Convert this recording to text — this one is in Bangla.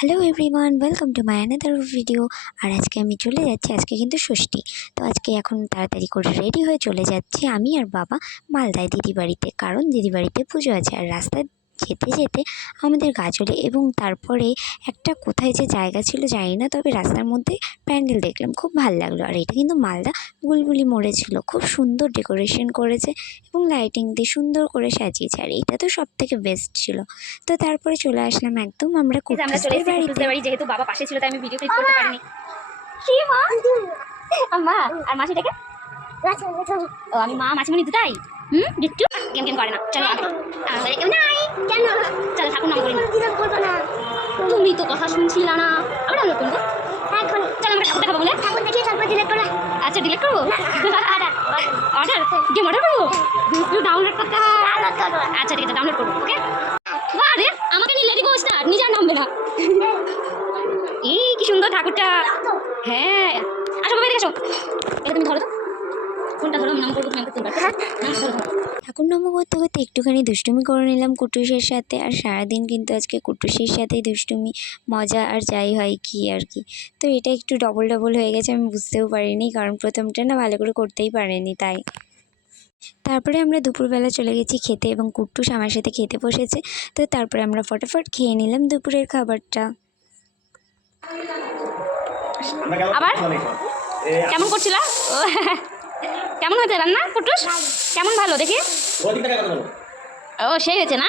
Hello everyone, welcome to my another video. আর আজকে আমি চলে যাচ্ছি, আজকে কিন্তু ষষ্ঠী। তো আজকে এখন তাড়াতাড়ি করে রেডি হয়ে চলে যাচ্ছি আমি আর বাবা মালদায় দিদি বাড়িতে, কারণ দিদি বাড়িতে পুজো আছে। আর রাস্তায় যেতে যেতে আমাদের গাজলে এবং তারপরে একটা কোথায় যে জায়গা ছিল জানি না, তবে রাস্তার মধ্যে প্যান্ডেল দেখলাম, খুব ভালো লাগলো। আর এটা কিন্তু মালদা বুলবুলি মোড়ে ছিল, খুব সুন্দর ডেকোরেশন করেছে এবং লাইটিং দিয়ে সুন্দর করে সাজিয়েছে। আর এটা তো সব থেকে বেস্ট ছিল। তো তারপরে চলে আসলাম একদম আমরা কুটুসদের বাড়িতে। যেহেতু বাবা পাশে ছিল তাই আমি ভিডিও ক্লিক করতে পারিনি। মা আর মাসি ডেকে ও আমি মা মাসিমণি দুটাই গিট্টু গেম গেম করে না। চলো আগে কেউ নাই কেন, চলো ঠাকুর নাম করি না। তুমি তো কথা শুনছিল না, আমরা ডাউনলোড করবো এখন। চলো আমরা ঠাকুর দেখাবো বলে ঠাকুর দেখিয়ে তারপর ডিলিট করো। আচ্ছা ডিলিট করবো, অর্ডার গেম অর্ডার করবো, ডাউনলোড করতে হয়। আচ্ছা ঠিক আছে ডাউনলোড করবো। ওকে আরে আমাকে নিয়ে লেডি গোস্টার নিজের নামবে না। এই কি সুন্দর ঠাকুরটা। হ্যাঁ আসো বাবা দেখো, এটা তুমি ধরো তো, কোনটা ধরো আমি নাম করবো, তুমি আমাকে চিনতে পারছো না। ধরো ধরো। ঠাকুর নাম করতে করতে একটুখানি দুষ্টুমি করে নিলাম কুটুসের সাথে। আর সারাদিন কিন্তু আজকে কুটুসের সাথেই দুষ্টুমি, মজা আর যাই হয় কি আর কি। তো এটা একটু ডবল ডবল হয়ে গেছে, আমি বুঝতেও পারিনি, কারণ প্রথমটা না ভালো করে করতেই পারিনি তাই। তারপরে আমরা দুপুরবেলা চলে গেছি খেতে এবং কুট্টুস আমার সাথে খেতে বসেছে। তো তারপরে আমরা ফটাফট খেয়ে নিলাম দুপুরের খাবারটা। আবার কেমন করছিলা? কেমন হয়েছে রান্না কুটুস? কেমন ভালো দেখি? ও সেই হয়েছে না?